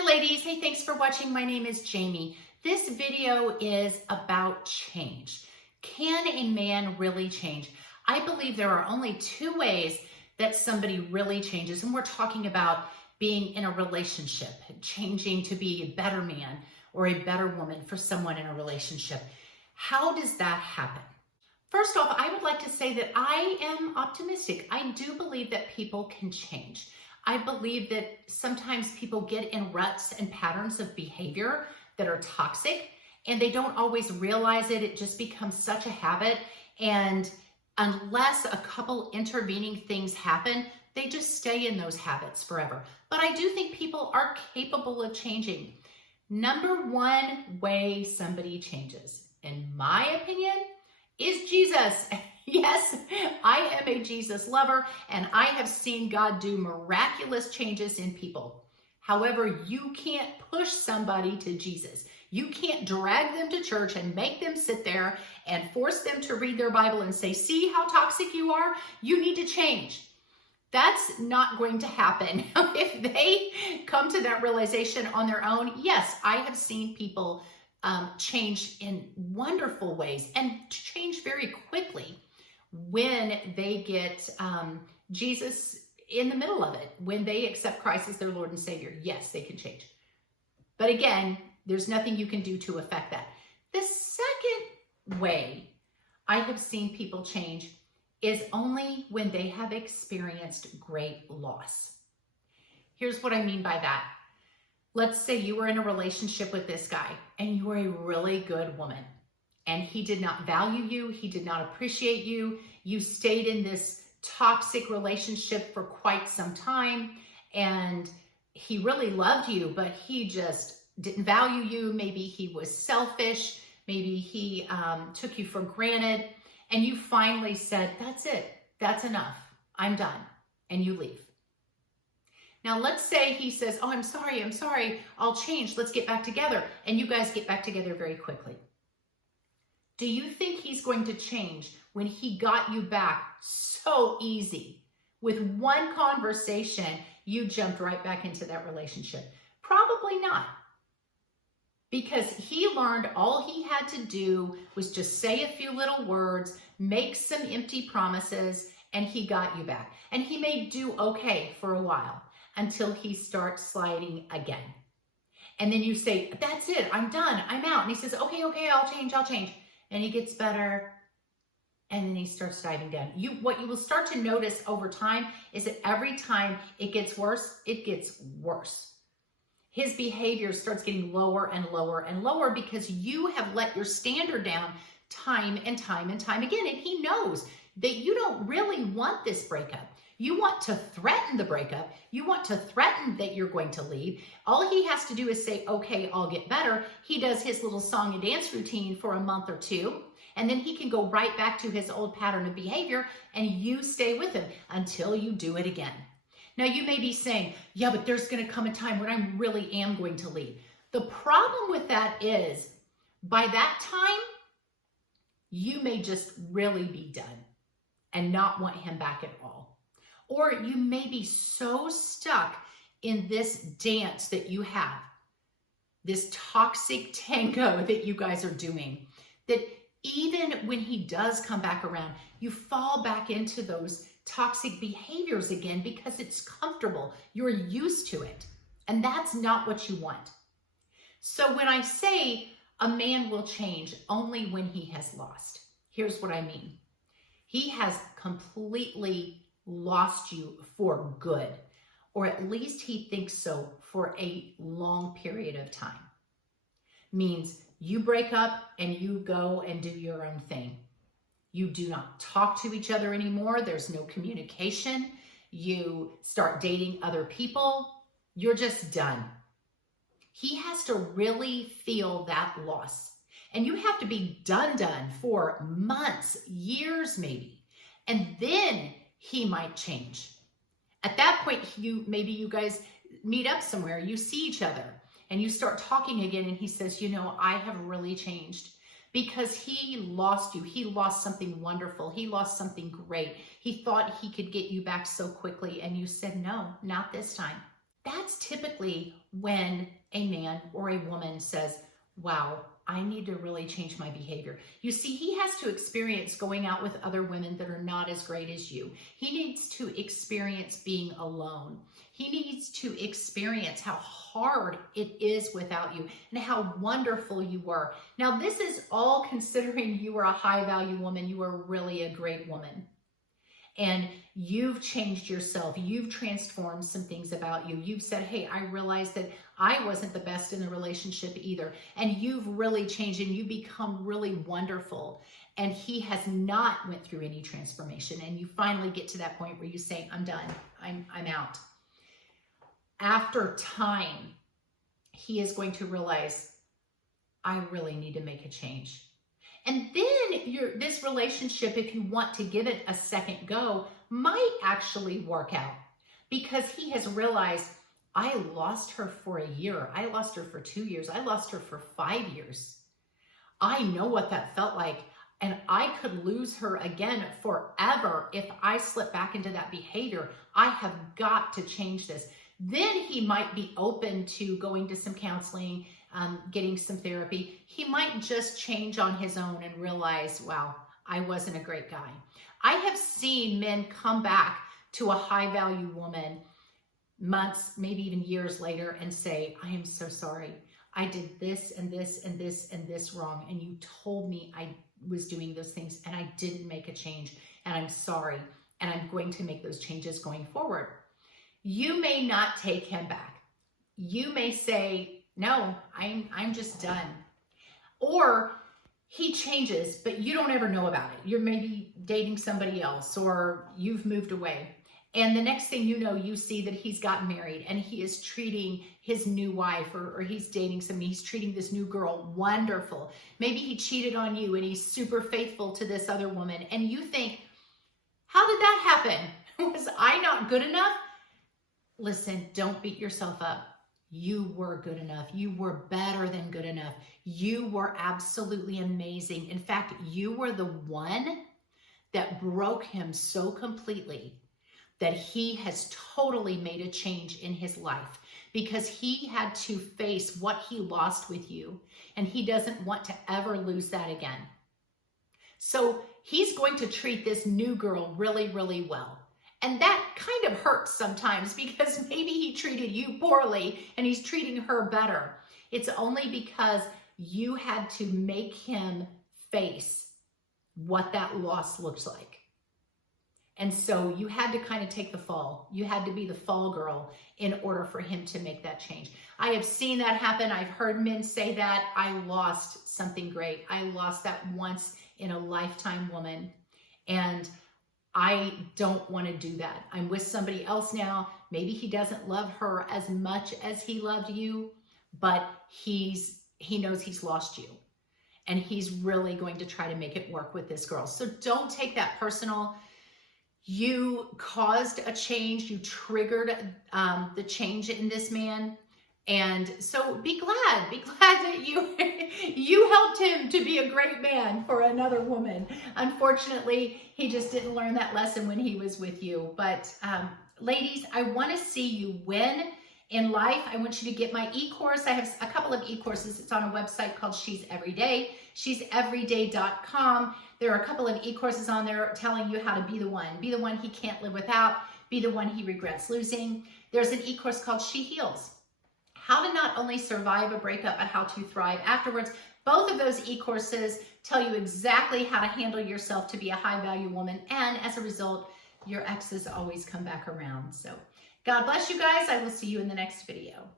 Hi ladies, hey, thanks for watching. My name is Jamie. This video is about change. Can a man really change? I believe there are only two ways that somebody really changes, and we're talking about being in a relationship, changing to be a better man or a better woman for someone in a relationship. How does that happen? First off, I would like to say that I am optimistic. I do believe that people can change. I believe that sometimes people get in ruts and patterns of behavior that are toxic and they don't always realize it. It just becomes such a habit. And unless a couple intervening things happen, they just stay in those habits forever. But I do think people are capable of changing. Number one way somebody changes, in my opinion, is Jesus. Yes, I am a Jesus lover, and I have seen God do miraculous changes in people. However, you can't push somebody to Jesus. You can't drag them to church and make them sit there and force them to read their Bible and say, see how toxic you are? You need to change. That's not going to happen. If they come to that realization on their own, yes, I have seen people change in wonderful ways and change very quickly when they get Jesus in the middle of it, when they accept Christ as their Lord and Savior. Yes, they can change. But again, there's nothing you can do to affect that. The second way I have seen people change is only when they have experienced great loss. Here's what I mean by that. Let's say you were in a relationship with this guy and you were a really good woman and he did not value you. He did not appreciate you. You stayed in this toxic relationship for quite some time and he really loved you, but he just didn't value you. Maybe he was selfish. Maybe he took you for granted. And you finally said, that's it. That's enough. I'm done. And you leave. Now, let's say he says, oh, I'm sorry. I'll change. Let's get back together. And you guys get back together very quickly. Do you think he's going to change when he got you back so easy? With one conversation, you jumped right back into that relationship. Probably not. Because he learned all he had to do was just say a few little words, make some empty promises, and he got you back. And he may do okay for a while until he starts sliding again. And then you say, that's it, I'm done, I'm out. And he says, okay, I'll change. And he gets better, and then he starts diving down. What you will start to notice over time is that every time it gets worse, it gets worse. His behavior starts getting lower and lower and lower because you have let your standard down time and time again. And he knows that you don't really want this breakup. You want to threaten the breakup. You want to threaten that you're going to leave. All he has to do is say, okay, I'll get better. He does his little song and dance routine for a month or two, and then he can go right back to his old pattern of behavior, and you stay with him until you do it again. Now, you may be saying, yeah, but there's going to come a time when I really am going to leave. The problem with that is, by that time, you may just really be done and not want him back at all. Or you may be so stuck in this dance that you have, this toxic tango that you guys are doing, that even when he does come back around, you fall back into those toxic behaviors again because it's comfortable. You're used to it. And that's not what you want. So when I say a man will change only when he has lost, here's what I mean. He has completely lost you for good, or at least he thinks so for a long period of time. Means you break up and you go and do your own thing. You do not talk to each other anymore. There's no communication. You start dating other people. You're just done. He has to really feel that loss. And you have to be done for months, years maybe. And then he might change. At that point, maybe you guys meet up somewhere, you see each other, and you start talking again, and he says, you know, I have really changed. Because he lost you. He lost something wonderful. He lost something great. He thought he could get you back so quickly, and you said, no, not this time. That's typically when a man or a woman says, wow, I need to really change my behavior. You see, he has to experience going out with other women that are not as great as you. He needs to experience being alone. He needs to experience how hard it is without you and how wonderful you were. Now, this is all considering you are a high value woman. You are really a great woman. And you've changed yourself. You've transformed some things about you. You've said, hey, I realized that I wasn't the best in the relationship either. And you've really changed and you become really wonderful. And he has not went through any transformation. And you finally get to that point where you say, I'm done. I'm out. After time, he is going to realize, I really need to make a change. And then this relationship, if you want to give it a second go, might actually work out because he has realized, I lost her for a year. I lost her for 2 years. I lost her for 5 years. I know what that felt like. And I could lose her again forever if I slip back into that behavior. I have got to change this. Then he might be open to going to some counseling, getting some therapy. He might just change on his own and realize, wow, I wasn't a great guy. I have seen men come back to a high value woman months, maybe even years later and say, I am so sorry. I did this and this and this and this wrong. And you told me I was doing those things and I didn't make a change and I'm sorry. And I'm going to make those changes going forward. You may not take him back. You may say, no, I'm just done. Or he changes, but you don't ever know about it. You're maybe dating somebody else or you've moved away. And the next thing you know, you see that he's gotten married and he is treating his new wife or he's dating somebody. He's treating this new girl wonderful. Maybe he cheated on you and he's super faithful to this other woman. And you think, how did that happen? Was I not good enough? Listen, don't beat yourself up. You were good enough. You were better than good enough. You were absolutely amazing. In fact, you were the one that broke him so completely that he has totally made a change in his life because he had to face what he lost with you, and he doesn't want to ever lose that again. So he's going to treat this new girl really, really well. And that kind of hurts sometimes because maybe he treated you poorly and he's treating her better. It's only because you had to make him face what that loss looks like. And so you had to kind of take the fall. You had to be the fall girl in order for him to make that change. I have seen that happen. I've heard men say that. I lost something great. I lost that once in a lifetime woman. And I don't want to do that. I'm with somebody else now. Maybe he doesn't love her as much as he loved you, but he knows he's lost you. And he's really going to try to make it work with this girl. So don't take that personal. You caused a change. You triggered the change in this man. And so be glad that you helped him to be a great man for another woman. Unfortunately, he just didn't learn that lesson when he was with you. But ladies, I want to see you win in life. I want you to get my e-course. I have a couple of e-courses. It's on a website called She's Everyday, she'severyday.com. There are a couple of e-courses on there telling you how to be the one he can't live without, be the one he regrets losing. There's an e-course called She Heals, how to not only survive a breakup, but how to thrive afterwards. Both of those e-courses tell you exactly how to handle yourself to be a high-value woman, and as a result, your exes always come back around. So God bless you guys. I will see you in the next video.